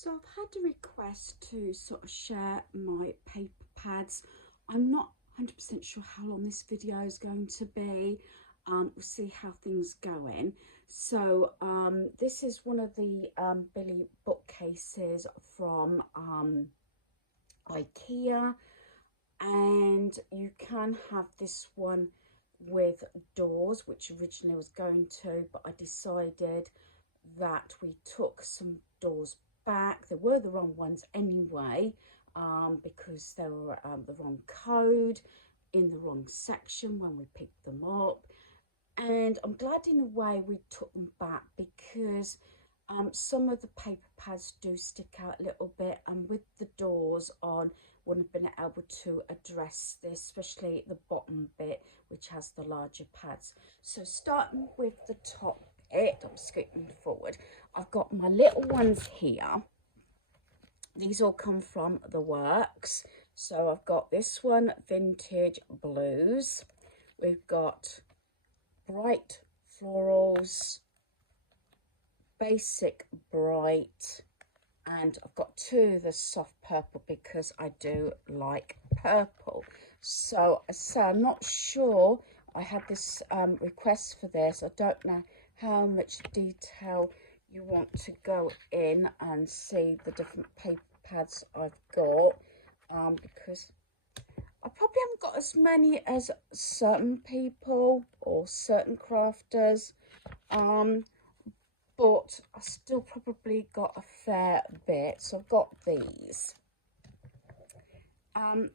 So I've had a request to sort of share my paper pads. I'm not 100% sure how long this video is going to be. We'll see how things go in. So this is one of the Billy bookcases from IKEA, and you can have this one with doors, which originally I was going to, but I decided that we took some doors back. They were the wrong ones anyway, because they were the wrong code in the wrong section when we picked them up. And I'm glad in a way we took them back, because some of the paper pads do stick out a little bit, and with the doors on, wouldn't have been able to address this, especially the bottom bit, which has the larger pads. So starting with the top bit, I'm scooting forward, I've got my little ones here. These all come from the works. So I've got this one, Vintage Blues. We've got Bright Florals, Basic Bright, and I've got two, the soft purple, because I do like purple. So I'm not sure, I had this request for this. I don't know how much detail you want to go in and see the different paper pads I've got, because I probably haven't got as many as certain people or certain crafters, but I still probably got a fair bit. So I've got these. I'm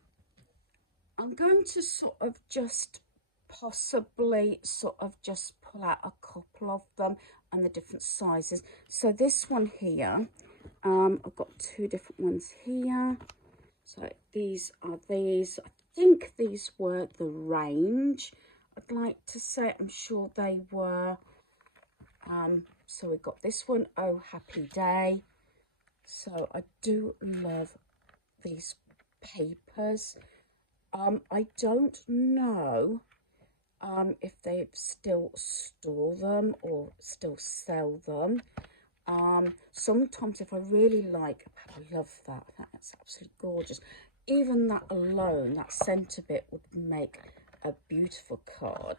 going to sort of just possibly sort of just pull out a couple of them and the different sizes. So this one here, I've got two different ones here. So these are these. I think these were the range. I'd like to say, I'm sure they were. So we've got this one, Oh Happy Day. So I do love these papers. I don't know if they still store them or still sell them. Sometimes if I really like, I love that. That's absolutely gorgeous. Even that alone, that centre bit would make a beautiful card.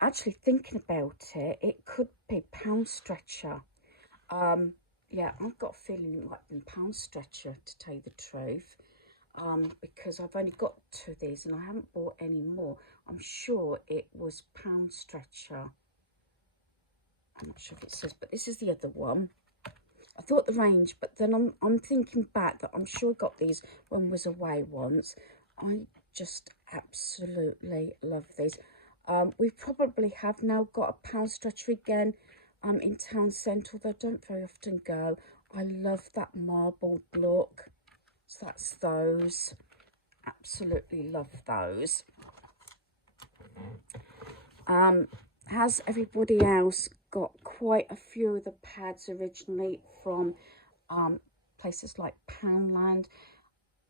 Actually thinking about it, it could be Pound Stretcher. Yeah, I've got a feeling it might be Pound Stretcher, to tell you the truth, because I've only got two of these and I haven't bought any more. I'm sure it was Pound Stretcher. I'm not sure if it says, but this is the other one. I thought the range, but then I'm thinking back that I'm sure I got these when I was away once. I just absolutely love these. We probably have now got a Pound Stretcher again in town centre, although I don't very often go. I love that marbled look. So that's those. Absolutely love those. Has everybody else got quite a few of the pads originally from places like Poundland?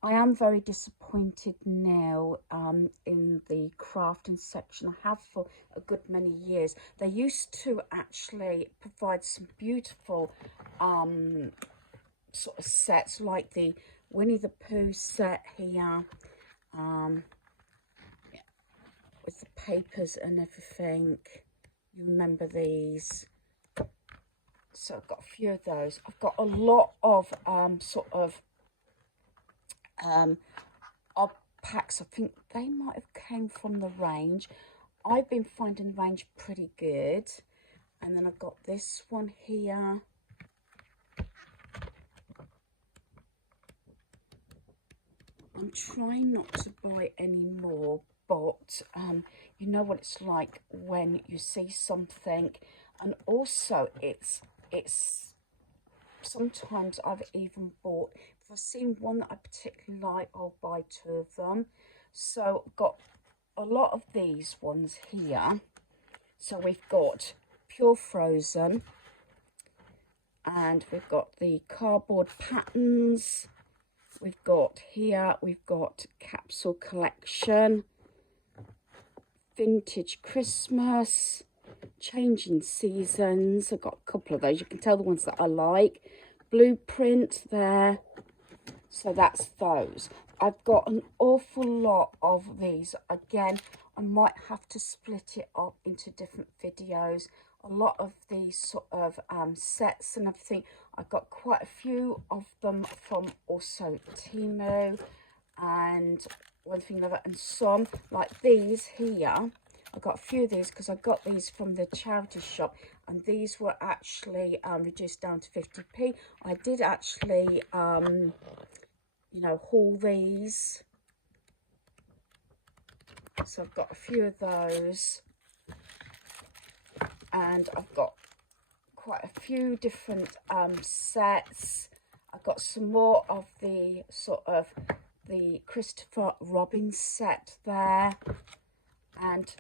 I am very disappointed now in the crafting section. I have for a good many years. They used to actually provide some beautiful sort of sets, like the Winnie the Pooh set here, with the papers and everything. You remember these? So I've got a few of those. I've got a lot of sort of odd packs. I think they might have came from the range. I've been finding the range pretty good. And then I've got this one here. I'm trying not to buy any more, but you know what it's like when you see something, and also it's sometimes I've even bought, if I've seen one that I particularly like, I'll buy two of them. So I've got a lot of these ones here. So we've got Pure Frozen, and we've got the cardboard patterns. We've got here, we've got Capsule Collection, Vintage Christmas, Changing Seasons. I've got a couple of those. You can tell the ones that I like. Blueprint there. So that's those. I've got an awful lot of these. Again, I might have to split it up into different videos. A lot of these sort of sets and everything. I've got quite a few of them from also Temu and one thing like that. And some like these here. I got a few of these because I got these from the charity shop, and these were actually reduced down to 50p. I did actually, you know, haul these. So I've got a few of those, and I've got quite a few different sets. I've got some more of the sort of the Christopher Robin set there. And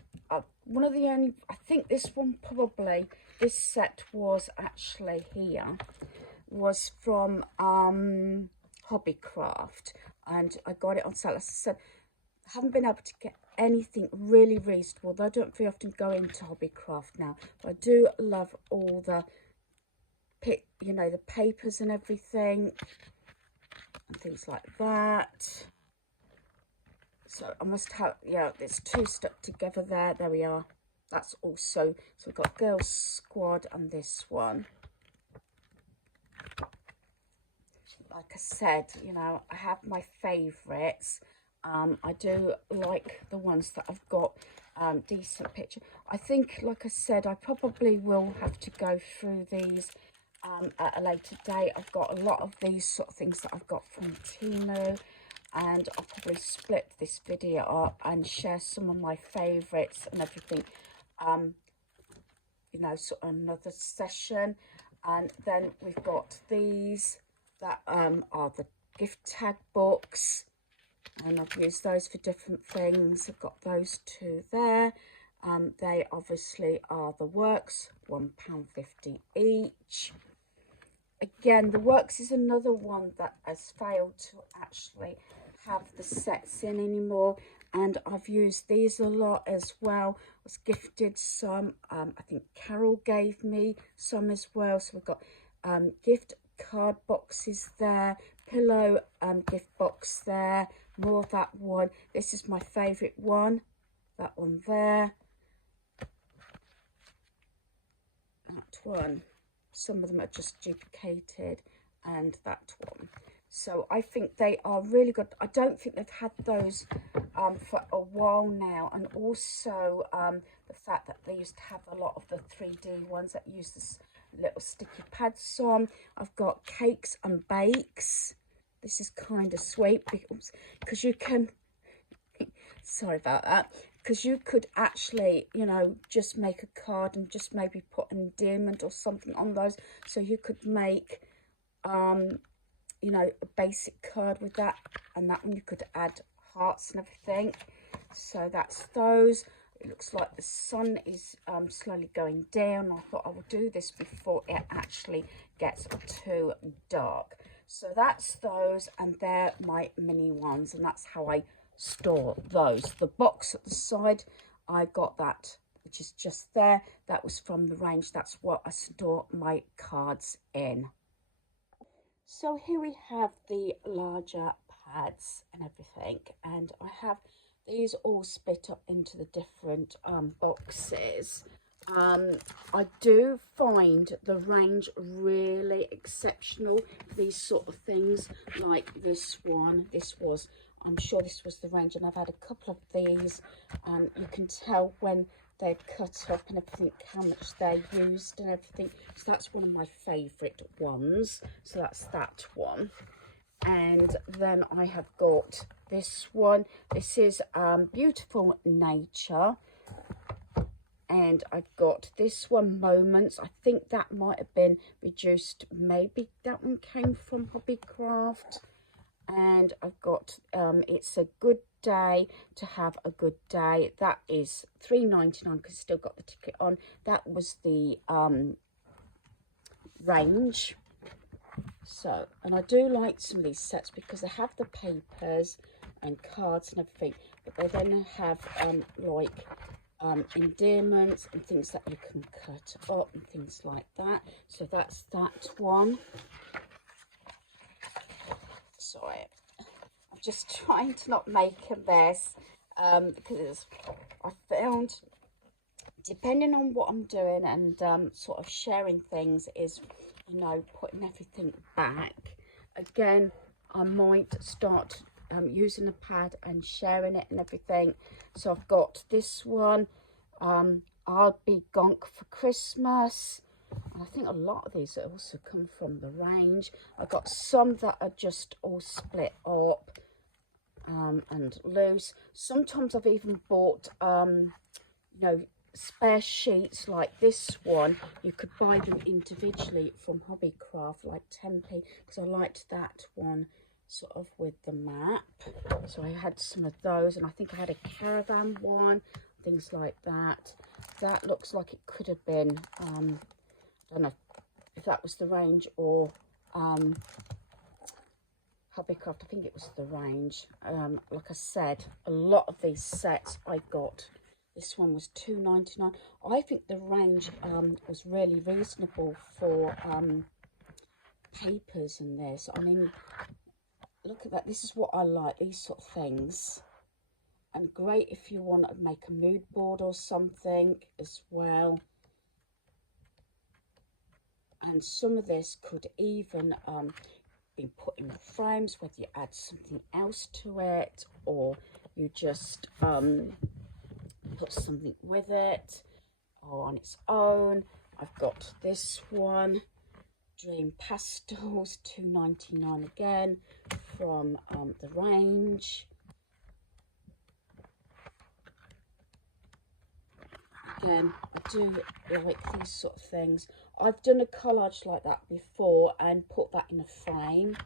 one of the only, I think this one probably, this set was actually here, was from Hobbycraft, and I got it on sale. As I said, I haven't been able to get anything really reasonable. I don't very often go into Hobbycraft now, but I do love all the, you know, the papers and everything, and things like that. So I must have, yeah, there's two stuck together there. There we are. That's also, so we've got Girls Squad and this one. Like I said, you know, I have my favourites. I do like the ones that I've got decent picture. I think, like I said, I probably will have to go through these at a later date. I've got a lot of these sort of things that I've got from Temu. And I'll probably split this video up and share some of my favourites and everything, you know, sort of another session. And then we've got these that are the gift tag books, and I've used those for different things. I've got those two there. They obviously are the Works, £1.50 each. Again, the Works is another one that has failed to actually have the sets in anymore, and I've used these a lot as well. I was gifted some, I think Carol gave me some as well. So we've got gift card boxes there, pillow gift box there, more of that one. This is my favourite one, that one there, that one. Some of them are just duplicated, and that one. So I think they are really good. I don't think they've had those for a while now. And also the fact that they used to have a lot of the 3D ones that use this little sticky pads on. I've got Cakes and Bakes. This is kind of sweet because you can, sorry about that, because you could actually, you know, just make a card and just maybe put an endearment or something on those. So you could make, you know, a basic card with that, and that one you could add hearts and everything. So that's those. It looks like the sun is slowly going down. I thought I would do this before it actually gets too dark. So that's those, and they're my mini ones, and that's how I store those. The box at the side, I got that, which is just there. That was from the range. That's what I store my cards in. So here we have the larger pads and everything, and I have these all split up into the different boxes. I do find the range really exceptional for these sort of things, like this one. This was, I'm sure this was the range, and I've had a couple of these. You can tell when they're cut up and everything, how much they're used and everything. So that's one of my favourite ones. So that's that one. And then I have got this one. This is Beautiful Nature. And I've got this one, Moments. I think that might have been reduced. Maybe that one came from Hobbycraft. And I've got It's a Good Day to Have a Good Day. That is £3.99 because it's still got the ticket on. That was the range. So, and I do like some of these sets because they have the papers and cards and everything, but they then have like endearments and things that you can cut up and things like that. So that's that one. Sorry, I'm just trying to not make a mess, because I found, depending on what I'm doing and sort of sharing things, is, you know, putting everything back. Again, I might start using a pad and sharing it and everything. So I've got this one, I'll Be Gonk for Christmas. And I think a lot of these also come from the range. I've got some that are just all split up and loose. Sometimes I've even bought, you know, spare sheets like this one. You could buy them individually from Hobbycraft, like 10p, because I liked that one sort of with the map. So I had some of those, and I think I had a caravan one, things like that. That looks like it could have been, I don't know if that was the range or Hobbycraft. I think it was the range. Like I said, a lot of these sets I got. This one was £2.99. I think the range was really reasonable for papers and this. I mean, look at that. This is what I like, these sort of things. And great if you want to make a mood board or something as well. And some of this could even be put in frames, whether you add something else to it or you just put something with it or on its own. I've got this one, Dream Pastels, £2.99 again from the range. Again, I do like these sort of things. I've done a collage like that before and put that in a frame,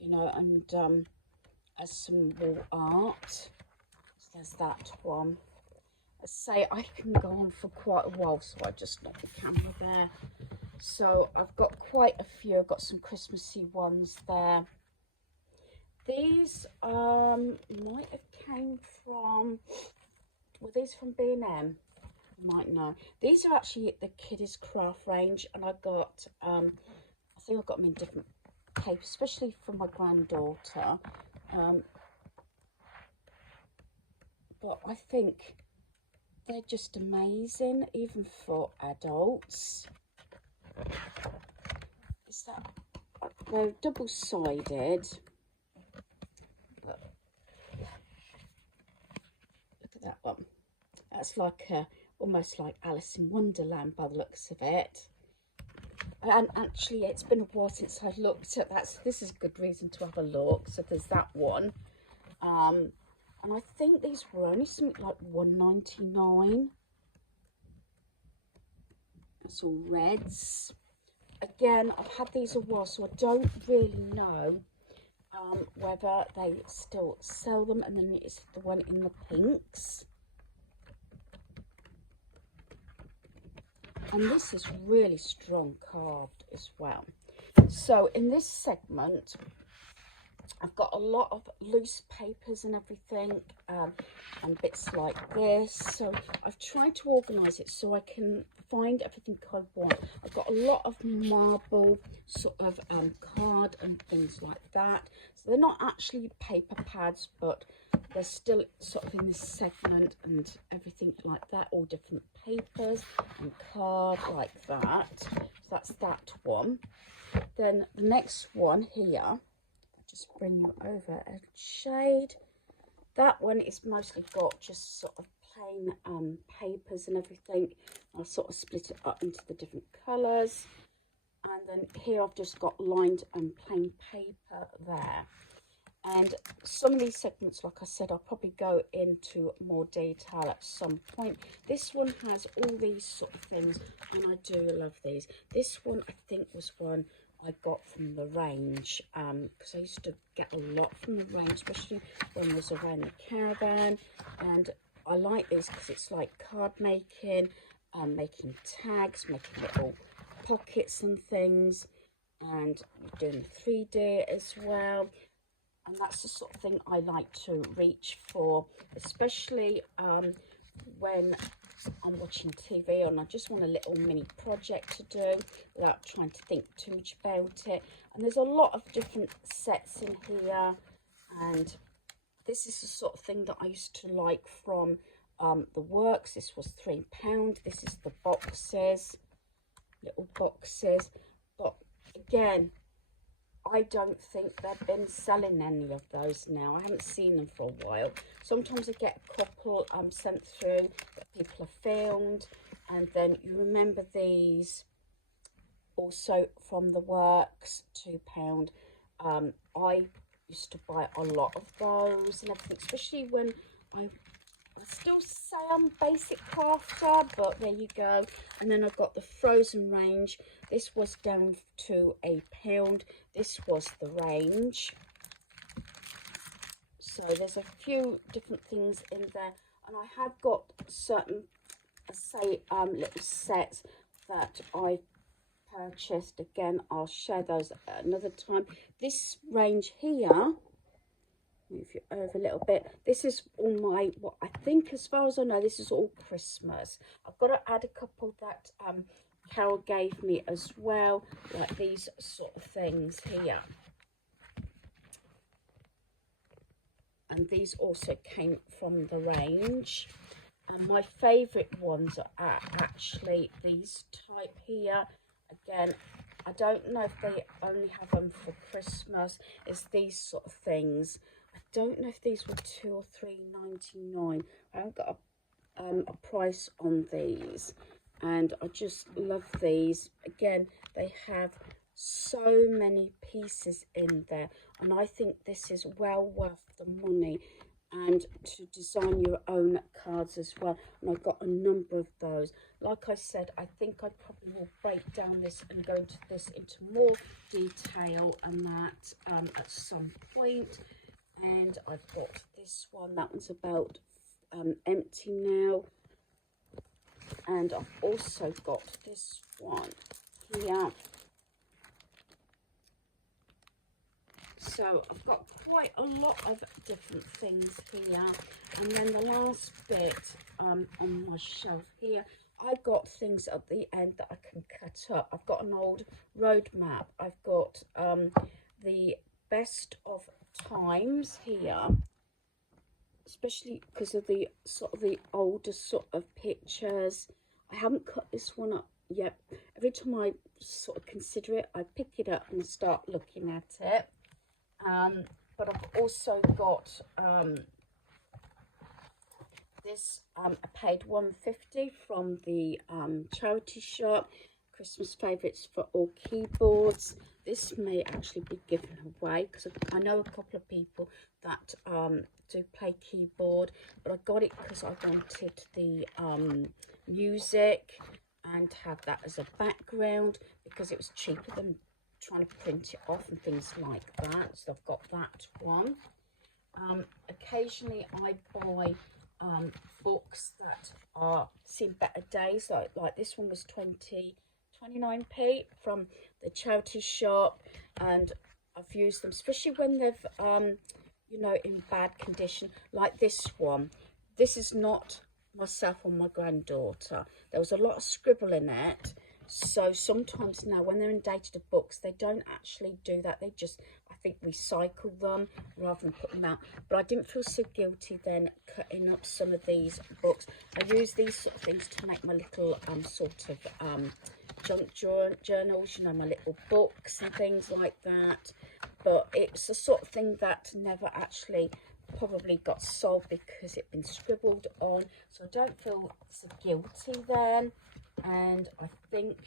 you know, and as some wall art. So there's that one. I say I can go on for quite a while, so I just knocked the camera there. So I've got quite a few. I've got some Christmassy ones there. These might have came from, were these from B&M? Might know. These are actually the Kiddies Craft range, and I got I think I got them in different papers, especially for my granddaughter, but I think they're just amazing even for adults. Is that, they're double-sided, but look at that one. That's like a almost like Alice in Wonderland by the looks of it. And actually, it's been a while since I looked at that, so this is a good reason to have a look. So there's that one. And I think these were only something like £1.99. It's all reds. Again, I've had these a while, so I don't really know whether they still sell them. And then it's the one in the pinks. And this is really strong carved as well. So in this segment, I've got a lot of loose papers and everything, and bits like this. So I've tried to organise it so I can find everything I want. I've got a lot of marble sort of card and things like that. So they're not actually paper pads, but they're still sort of in this segment and everything like that, all different papers and card like that. So that's that one. Then the next one here, I'll just bring you over a shade. That one is mostly got just sort of plain papers and everything. I'll sort of split it up into the different colours. And then here I've just got lined and plain paper there. And some of these segments, like I said, I'll probably go into more detail at some point. This one has all these sort of things, and I do love these. This one, I think, was one I got from the range, because I used to get a lot from the range, especially when I was around the caravan. And I like these because it's like card making, making tags, making little pockets and things, and doing 3D as well. And that's the sort of thing I like to reach for, especially when I'm watching TV and I just want a little mini project to do without trying to think too much about it. And there's a lot of different sets in here, and this is the sort of thing that I used to like from the works. This was £3. This is the boxes, little boxes, but again, I don't think they've been selling any of those now. I haven't seen them for a while. Sometimes I get a couple sent through that people have filmed, and then you remember these also from the works, £2. I used to buy a lot of those and everything, especially when I still say I'm basic crafter, but there you go. And then I've got the frozen range. This was down to £1. This was the range. So there's a few different things in there, and I have got certain, say, little sets that I purchased. Again, I'll share those at another time. This range here, move you over a little bit, this is all my, what I think, as far as I know, this is all Christmas. I've got to add a couple that Carol gave me as well, like these sort of things here. And these also came from the range. And my favourite ones are actually these type here. Again, I don't know if they only have them for Christmas. It's these sort of things. I don't know if these were £2 or £3.99. I haven't got a price on these, and I just love these. Again, they have so many pieces in there, and I think this is well worth the money, and to design your own cards as well. And I've got a number of those. Like I said, I think I probably will break down this and go into this into more detail and that at some point. And I've got this one, that one's about empty now. And I've also got this one here. So I've got quite a lot of different things here. And then the last bit on my shelf here, I've got things at the end that I can cut up. I've got an old road map. I've got the best of times here, especially because of the sort of the older sort of pictures. I haven't cut this one up yet. Every time I sort of consider it, I pick it up and start looking at it. But I've also got this, I paid £1.50 from the charity shop, Christmas favourites for all keyboards. This may actually be given away because I know a couple of people that do play keyboard, but I got it because I wanted the music and have that as a background, because it was cheaper than trying to print it off and things like that. So I've got that one. Occasionally I buy books that are seen better days, like this one was 29p from the charity shop, and I've used them, especially when they've you know, in bad condition. Like this one, this is not myself or my granddaughter. There was a lot of scribble in it. So sometimes now when they're in dated books, they don't actually do that. They just, I think, recycle them rather than put them out. But I didn't feel so guilty then cutting up some of these books. I use these sort of things to make my little sort of junk journals, you know, my little books and things like that. But it's the sort of thing that never actually probably got sold because it'd been scribbled on. So I don't feel so guilty then. And I think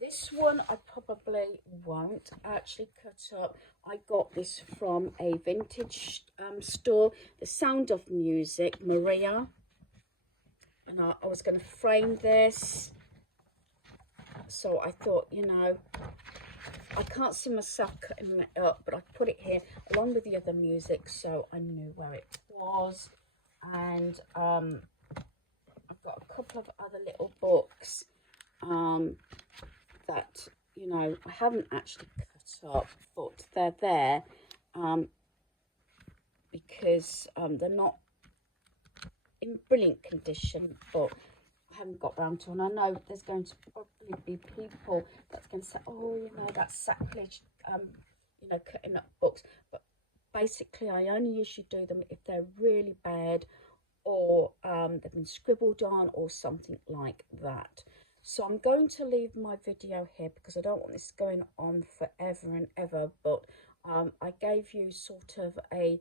this one I probably won't actually cut up. I got this from a vintage store, The Sound of Music, Maria. And I was going to frame this. So I thought, you know, I can't see myself cutting it up, but I put it here along with the other music so I knew where it was. And I've got a couple of other little books that, you know, I haven't actually cut up, but they're there because they're not in brilliant condition, but I haven't got round to, and I know there's going to probably be people that's going to say, oh, you know, that's sacrilege, you know, cutting up books. But basically, I only usually do them if they're really bad, or they've been scribbled on or something like that. So I'm going to leave my video here because I don't want this going on forever and ever, but I gave you sort of a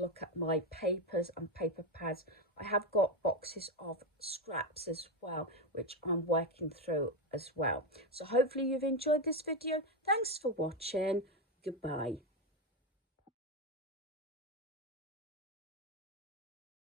look at my papers and paper pads. I have got boxes of scraps as well, which I'm working through as well. So hopefully you've enjoyed this video. Thanks for watching. Goodbye.